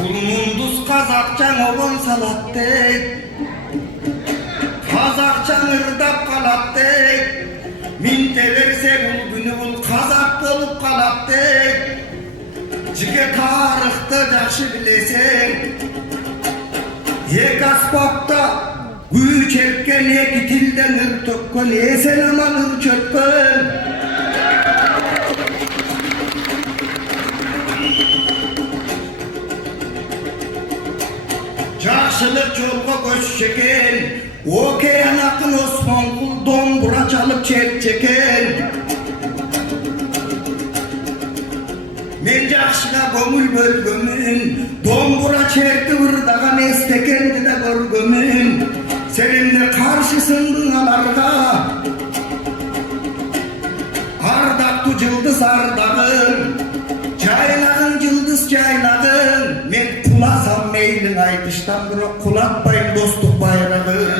Munduz Kazakçan oğun salattey, Kazakçan ırdap kalattey, minte verse bul günü bul Kazak bolup kalattey. Jige tarıhta jakşı bilesen, ek asbapta güç etken, ek tilden ır tökken, esen aman ır çökken. Jakşılık yolga köşçeken, Okeyan akın Osmanlı dombura çalıp çekçeken. Men jakşıga gömül bölgümün, dombura çerti ırdagan estekendi de görgümün. Senin de karşısındın alarga, ardaktu yıldız ardağın, Çaylağın yıldız çaylağın. Men kulasam meylin aytıştan bırak kulatmayın dostluk bayrağın.